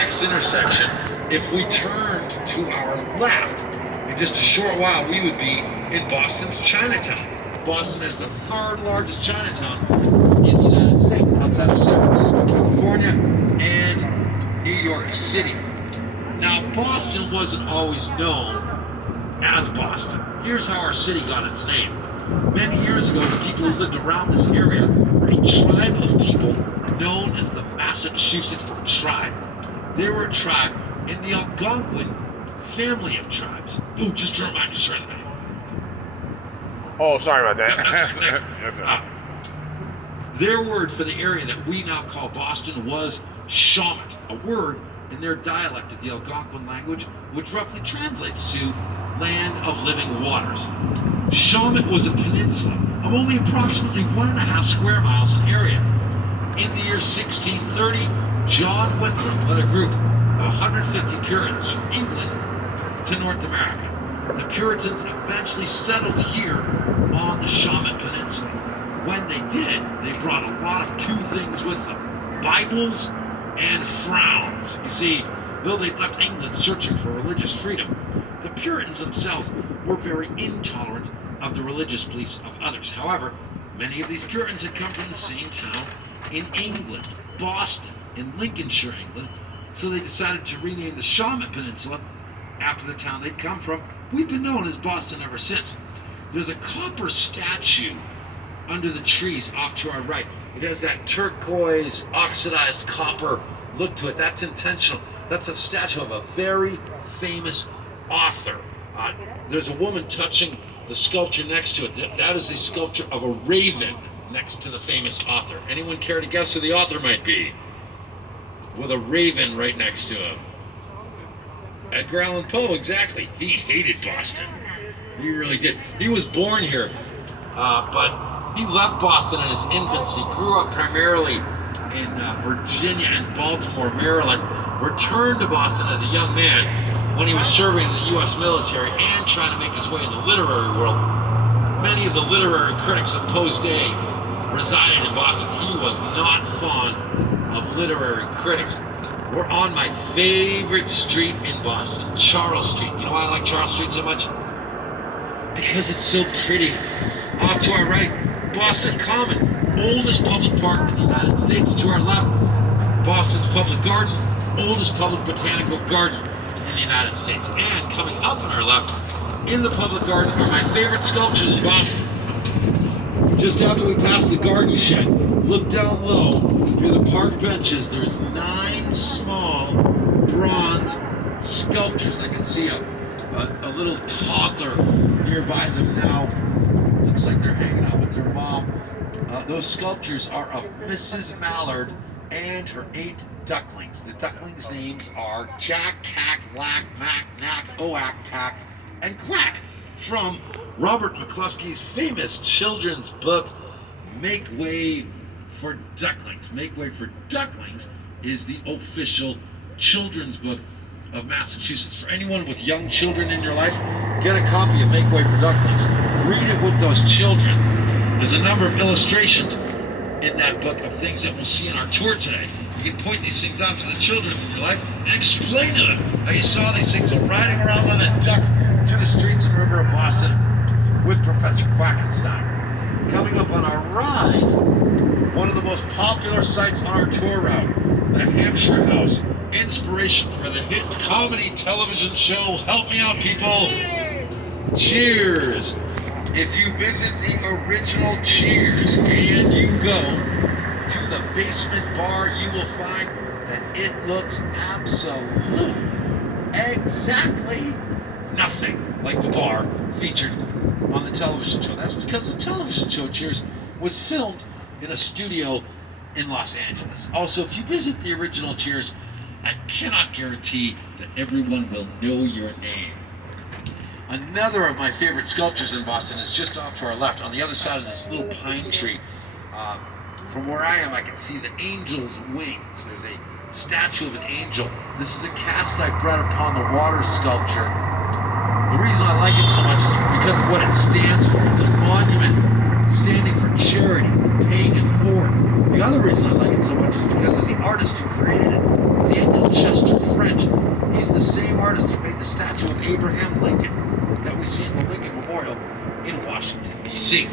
next intersection, if we turned to our left, in just a short while, we would be in Boston's Chinatown. Boston is the third largest Chinatown in the United States, outside of San Francisco, California, and New York City. Now, Boston wasn't always known as Boston. Here's how our city got its name. Many years ago, the people who lived around this area were a tribe of people known as the Massachusetts Tribe. They were a tribe in the Algonquin family of tribes. Oh, just to remind you, sorry, Oh, sorry about that. Yes, sir. Their word for the area that we now call Boston was Shawmut, a word in their dialect of the Algonquin language, which roughly translates to land of living waters. Shawmut was a peninsula of only approximately 1.5 square miles in area. In the year 1630, John Winthrop led a group of 150 Puritans from England to North America. The Puritans eventually settled here on the Shawmut Peninsula. When they did, they brought a lot of two things with them: Bibles and frowns. You see, though they left England searching for religious freedom, the Puritans themselves were very intolerant of the religious beliefs of others. However, many of these Puritans had come from the same town in England, Boston, in Lincolnshire, England, so they decided to rename the Shawmut Peninsula after the town they'd come from. We've been known as Boston ever since. There's a copper statue under the trees off to our right. It has that turquoise, oxidized copper look to it. That's intentional. That's a statue of a very famous author. There's a woman touching the sculpture next to it. That is a sculpture of a raven next to the famous author. Anyone care to guess who the author might be? With a raven right next to him. Edgar Allan Poe, exactly. He hated Boston. He really did. He was born here, but he left Boston in his infancy, grew up primarily in Virginia and Baltimore, Maryland, returned to Boston as a young man when he was serving in the U.S. military and trying to make his way in the literary world. Many of the literary critics of Poe's day resided in Boston. He was not fond of literary critics. We're on my favorite street in Boston, Charles Street. You know why I like Charles Street so much? Because it's so pretty. Off to our right, Boston Common, oldest public park in the United States. To our left, Boston's Public Garden, oldest public botanical garden in the United States. And coming up on our left, in the public garden, are my favorite sculptures in Boston. Just after we pass the garden shed, look down low near the park benches. There's 9 small bronze sculptures. I can see a little toddler nearby them now. Looks like they're hanging out with their mom. Those sculptures are of Mrs. Mallard and her 8 ducklings. The ducklings' names are Jack, Cack, Lack, Mack, Knack, Oak, Pack, and Quack, from Robert McCluskey's famous children's book, Make Way for Ducklings. Make Way for Ducklings is the official children's book of Massachusetts. For anyone with young children in your life, get a copy of Make Way for Ducklings. Read it with those children. There's a number of illustrations in that book of things that we'll see in our tour today. You can point these things out to the children in your life and explain to them how you saw these things riding around on a duck through the streets and river of Boston with Professor Quackenstein. Coming up on our ride, one of the most popular sites on our tour route, the Hampshire House, inspiration for the hit comedy television show Help Me Out, People. Cheers! If you visit the original Cheers and you go to the basement bar, you will find that it looks absolutely exactly nothing like the bar featured on the television show. That's because the television show Cheers was filmed in a studio in Los Angeles. Also, if you visit the original Cheers, I cannot guarantee that everyone will know your name. Another of my favorite sculptures in Boston is just off to our left, on the other side of this little pine tree. From where I am, I can see the angel's wings. There's a statue of an angel. This is the cast I bred upon the water sculpture. The reason I like it so much is because of what it stands for. It's a monument standing for charity, paying it forward. The other reason I like it so much is because of the artist who created it, Daniel Chester the same artist who made the statue of Abraham Lincoln that we see in the Lincoln Memorial in Washington, D.C.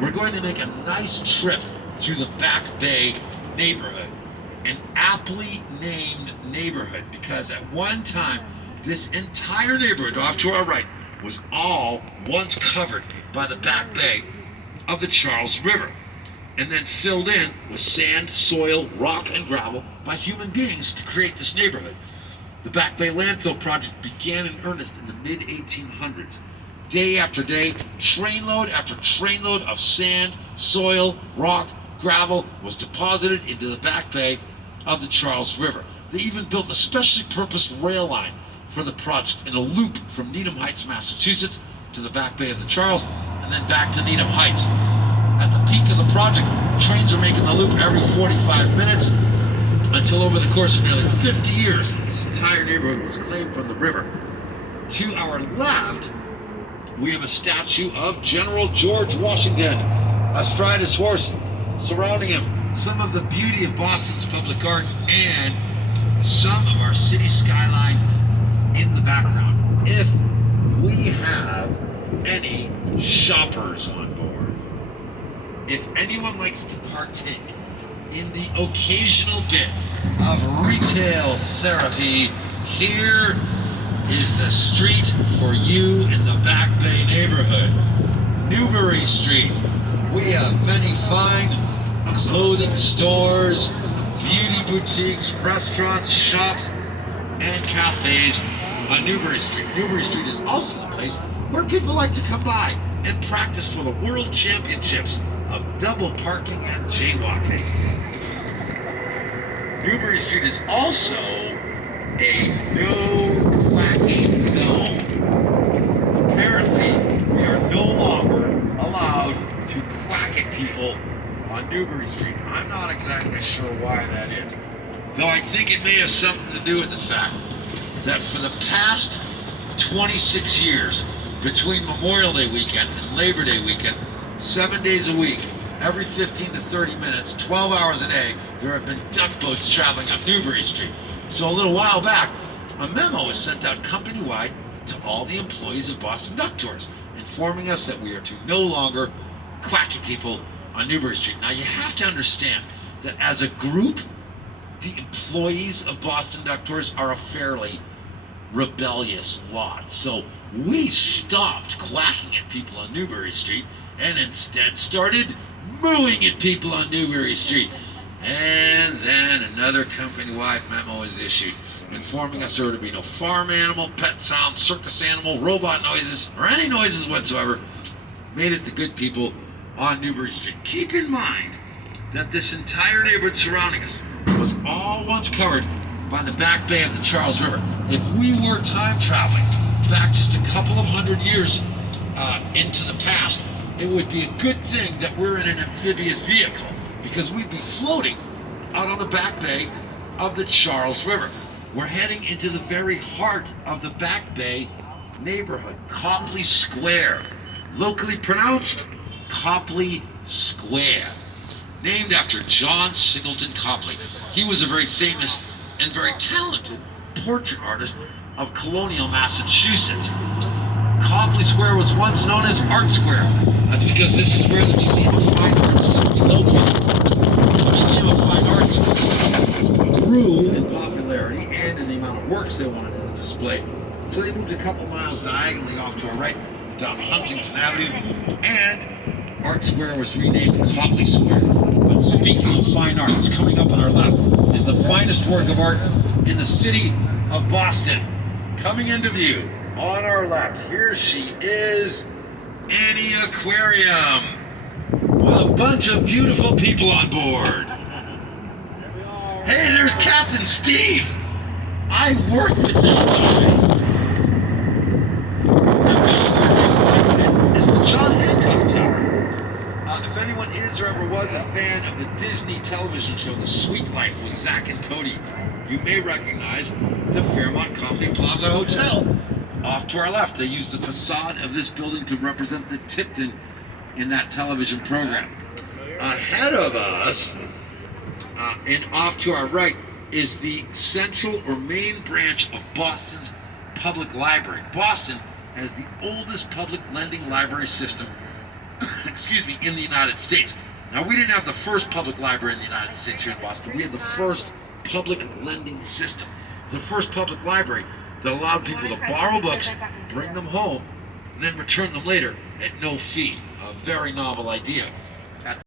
We're going to make a nice trip through the Back Bay neighborhood, an aptly named neighborhood because at one time this entire neighborhood off to our right was all once covered by the Back Bay of the Charles River and then filled in with sand, soil, rock, and gravel by human beings to create this neighborhood. The Back Bay landfill project began in earnest in the mid-1800s. Day after day, trainload after trainload of sand, soil, rock, gravel was deposited into the Back Bay of the Charles River. They even built a specially purposed rail line for the project in a loop from Needham Heights, Massachusetts to the Back Bay of the Charles and then back to Needham Heights. At the peak of the project, trains are making the loop every 45 minutes until over the course of nearly 50 years, this entire neighborhood was claimed from the river. To our left, we have a statue of General George Washington astride his horse, surrounding him some of the beauty of Boston's public garden and some of our city skyline in the background. If we have any shoppers on board, if anyone likes to partake in the occasional bit of retail therapy, here is the street for you in the Back Bay neighborhood. Newbury Street. We have many fine clothing stores, beauty boutiques, restaurants, shops, and cafes on Newbury Street. Newbury Street is also the place where people like to come by and practice for the World Championships of double parking and jaywalking. Newbury Street is also a no quacking zone. Apparently, we are no longer allowed to quack at people on Newbury Street. I'm not exactly sure why that is, though I think it may have something to do with the fact that for the past 26 years, between Memorial Day weekend and Labor Day weekend, 7 days a week, every 15 to 30 minutes, 12 hours a day, there have been duck boats traveling up Newbury Street. So a little while back, a memo was sent out company-wide to all the employees of Boston Duck Tours, informing us that we are to no longer quack at people on Newbury Street. Now you have to understand that as a group, the employees of Boston Duck Tours are a fairly rebellious lot. So we stopped quacking at people on Newbury Street and instead started mooing at people on Newbury Street. And then another company-wide memo is issued informing us there were to be no farm animal, pet sounds, circus animal, robot noises, or any noises whatsoever made it to good people on Newbury Street. Keep in mind that this entire neighborhood surrounding us was all once covered by the Back Bay of the Charles River. If we were time traveling back just a couple of hundred years into the past, it would be a good thing that we're in an amphibious vehicle because we'd be floating out on the Back Bay of the Charles River. We're heading into the very heart of the Back Bay neighborhood, Copley Square, locally pronounced Copley Square, named after John Singleton Copley. He was a very famous and very talented portrait artist of colonial Massachusetts. Copley Square was once known as Art Square. That's because this is where the Museum of Fine Arts used to be located. The Museum of Fine Arts grew in popularity and in the amount of works they wanted to display. So they moved a couple miles diagonally off to our right down Huntington Avenue, and Art Square was renamed Copley Square. But speaking of fine arts, coming up on our left is the finest work of art in the city of Boston. Coming into view on our left, here she is, Annie Aquarium, with a bunch of beautiful people on board. Hey, there's Captain Steve. I work with that guy. Is the John Hancock Tower. If anyone is or ever was a fan of the Disney television show The Sweet Life with Zack and Cody, you may recognize the Fairmont Copley Plaza Hotel. Off to our left, they used the facade of this building to represent the Tipton in that television program. Ahead of us, and off to our right, is the central or main branch of Boston's public library. Boston has the oldest public lending library system excuse me, in the United States. Now, we didn't have the first public library in the United States here in Boston. We had the first public lending system. The first public library that allowed people to borrow books, bring them home, and then return them later at no fee. A very novel idea.